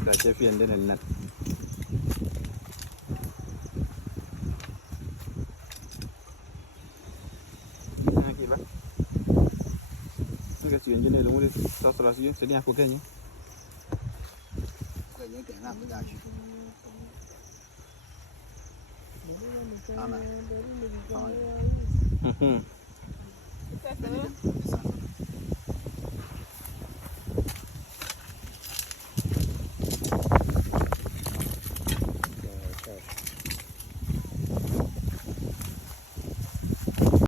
sta tafiyan da nan aqui va cái chuyện như này đúng không đi sao sao sẽ đi học của cái nhé cái những cái làm ra chứ à này